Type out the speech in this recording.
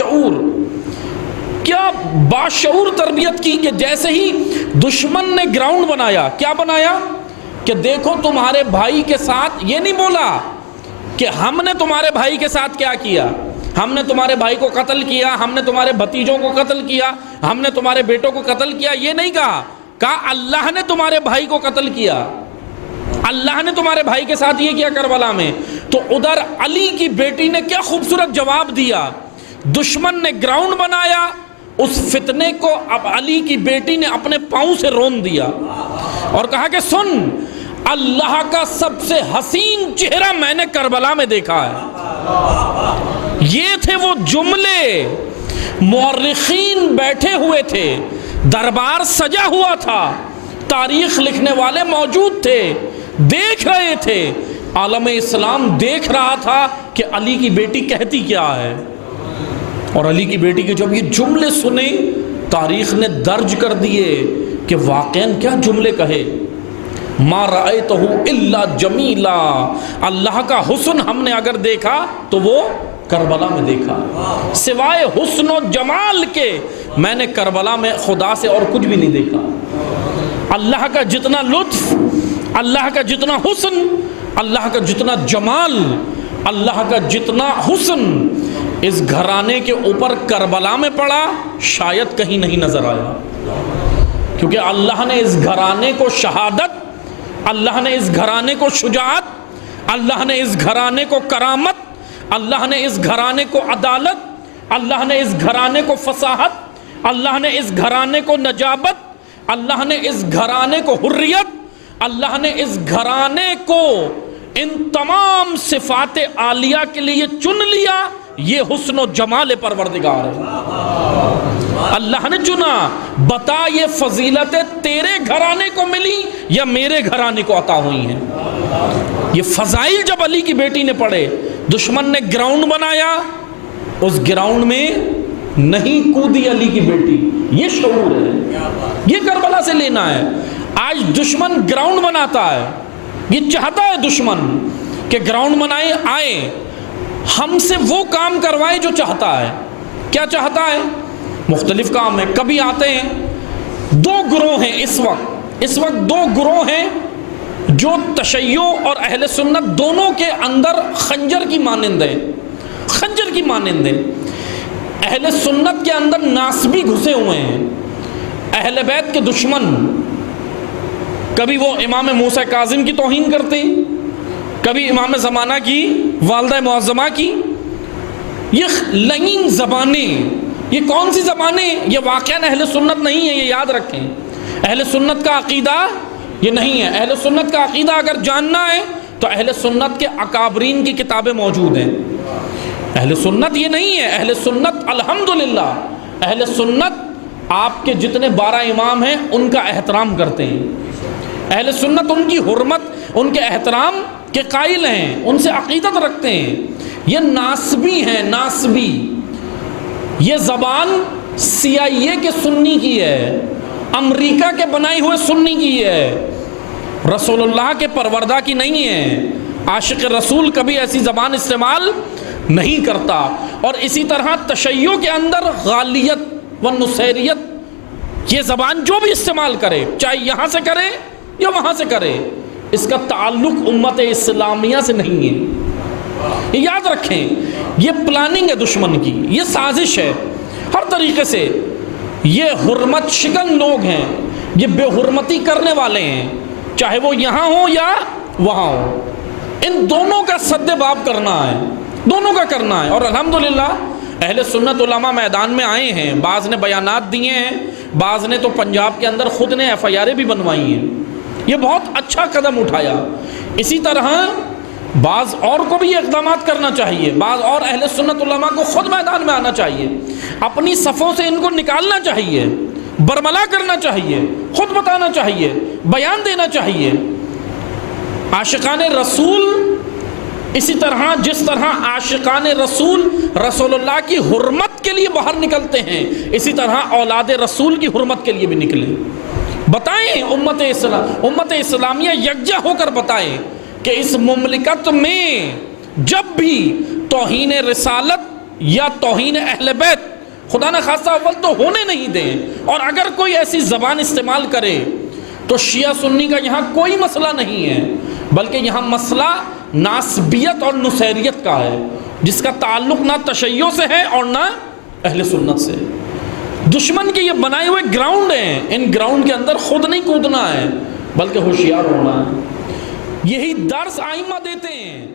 شعور، کیا باشعور تربیت کی کہ جیسے ہی دشمن نے گراؤنڈ بنایا، کیا بنایا کہ دیکھو تمہارے بھائی کے ساتھ، یہ نہیں بولا کہ ہم نے تمہارے بھائی کے ساتھ کیا کیا، ہم نے تمہارے بھائی کو قتل کیا، ہم نے تمہارے بھتیجوں کو قتل کیا، ہم نے تمہارے بیٹوں کو قتل کیا، یہ نہیں کہا اللہ نے تمہارے بھائی کو قتل کیا، اللہ نے تمہارے بھائی کے ساتھ یہ کیا کربلا میں۔ تو ادھر علی کی بیٹی نے کیا خوبصورت جواب دیا، دشمن نے گراؤنڈ بنایا، اس فتنے کو اب علی کی بیٹی نے اپنے پاؤں سے رون دیا اور کہا کہ سن، اللہ کا سب سے حسین چہرہ میں نے کربلا میں دیکھا ہے۔ یہ تھے وہ جملے، مورخین بیٹھے ہوئے تھے، دربار سجا ہوا تھا، تاریخ لکھنے والے موجود تھے، دیکھ رہے تھے، عالم اسلام دیکھ رہا تھا کہ علی کی بیٹی کہتی کیا ہے۔ اور علی کی بیٹی کے جب یہ جملے سنے، تاریخ نے درج کر دیے کہ واقعاً کیا جملے کہے، ما رأیتہ الا جمیلا، اللہ کا حسن ہم نے اگر دیکھا تو وہ کربلا میں دیکھا، سوائے حسن و جمال کے میں نے کربلا میں خدا سے اور کچھ بھی نہیں دیکھا۔ اللہ کا جتنا لطف، اللہ کا جتنا حسن، اللہ کا جتنا جمال، اللہ کا جتنا حسن اس گھرانے کے اوپر کربلا میں پڑا، شاید کہیں نہیں نظر آیا، کیونکہ اللہ نے اس گھرانے کو شہادت، اللہ نے اس گھرانے کو شجاعت، اللہ نے اس گھرانے کو کرامت، اللہ نے اس گھرانے کو عدالت، اللہ نے اس گھرانے کو فصاحت، اللہ نے اس گھرانے کو نجابت، اللہ نے اس گھرانے کو حریت، اللہ نے اس گھرانے کو ان تمام صفات عالیہ کے لیے چن لیا۔ یہ حسن و جمال پروردگار ہے، اللہ نے چنا۔ بتا یہ فضیلتیں تیرے گھرانے کو ملی یا میرے گھرانے کو عطا ہوئی ہیں؟ یہ فضائل جب علی کی بیٹی نے پڑھے، دشمن نے گراؤنڈ بنایا، اس گراؤنڈ میں نہیں کودی علی کی بیٹی، یہ شعور ہے، یہ کربلا سے لینا ہے۔ آج دشمن گراؤنڈ بناتا ہے، یہ چاہتا ہے دشمن کہ گراؤنڈ بنائے، آئے ہم سے وہ کام کروائے جو چاہتا ہے۔ کیا چاہتا ہے؟ مختلف کام ہے۔ کبھی آتے ہیں، دو گروہ ہیں اس وقت دو گروہ ہیں جو تشیع اور اہل سنت دونوں کے اندر خنجر کی مانند ہیں، خنجر کی مانند ہیں۔ اہل سنت کے اندر ناسبی گھسے ہوئے ہیں، اہل بیت کے دشمن، کبھی وہ امام موسیٰ کاظم کی توہین کرتے ہیں، کبھی امام زمانہ کی والدہ معظمہ کی۔ یہ لعین زبانیں، یہ کون سی زبانیں؟ یہ واقعاً اہل سنت نہیں ہے، یہ یاد رکھیں۔ اہل سنت کا عقیدہ یہ نہیں ہے۔ اہل سنت کا عقیدہ اگر جاننا ہے تو اہل سنت کے اکابرین کی کتابیں موجود ہیں۔ اہل سنت یہ نہیں ہے۔ اہل سنت الحمدللہ، اہل سنت آپ کے جتنے 12 امام ہیں ان کا احترام کرتے ہیں۔ اہل سنت ان کی حرمت، ان کے احترام کے قائل ہیں، ان سے عقیدت رکھتے ہیں۔ یہ ناسبی ہیں، ناسبی۔ یہ زبان CIA کے سنی کی ہے، امریکہ کے بنائے ہوئے سنی کی ہے، رسول اللہ کے پروردہ کی نہیں ہے۔ عاشق رسول کبھی ایسی زبان استعمال نہیں کرتا۔ اور اسی طرح تشیع کے اندر غالیت و نصیریت، یہ زبان جو بھی استعمال کرے، چاہے یہاں سے کرے یا وہاں سے کرے، اس کا تعلق امت اسلامیہ سے نہیں ہے۔ یہ یاد رکھیں، یہ پلاننگ ہے دشمن کی، یہ سازش ہے ہر طریقے سے۔ یہ حرمت شکن لوگ ہیں، یہ بے حرمتی کرنے والے ہیں، چاہے وہ یہاں ہو یا وہاں ہو۔ ان دونوں کا سد باب کرنا ہے، دونوں کا کرنا ہے۔ اور الحمدللہ اہل سنت علماء میدان میں آئے ہیں، بعض نے بیانات دیے ہیں، بعض نے تو پنجاب کے اندر خود نے FIR بھی بنوائی ہیں۔ یہ بہت اچھا قدم اٹھایا۔ اسی طرح بعض اور کو بھی یہ اقدامات کرنا چاہیے، بعض اور اہل سنت علماء کو خود میدان میں آنا چاہیے، اپنی صفوں سے ان کو نکالنا چاہیے، برملا کرنا چاہیے، خود بتانا چاہیے، بیان دینا چاہیے۔ عاشقان رسول اسی طرح، جس طرح عاشقان رسول رسول اللہ کی حرمت کے لیے باہر نکلتے ہیں، اسی طرح اولاد رسول کی حرمت کے لیے بھی نکلیں۔ بتائیں امت اسلامیہ یکجا ہو کر بتائیں کہ اس مملکت میں جب بھی توہین رسالت یا توہین اہل بیت خدا نہ خاصہ اول تو ہونے نہیں دیں. اور اگر کوئی ایسی زبان استعمال کرے تو شیعہ سنی کا یہاں کوئی مسئلہ نہیں ہے، بلکہ یہاں مسئلہ ناسبیت اور نصیریت کا ہے، جس کا تعلق نہ تشیع سے ہے اور نہ اہل سنت سے. دشمن کے یہ بنائے ہوئے گراؤنڈ ہیں، ان گراؤنڈ کے اندر خود نہیں کودنا ہے بلکہ ہوشیار ہونا ہے. یہی درس آئمہ دیتے ہیں.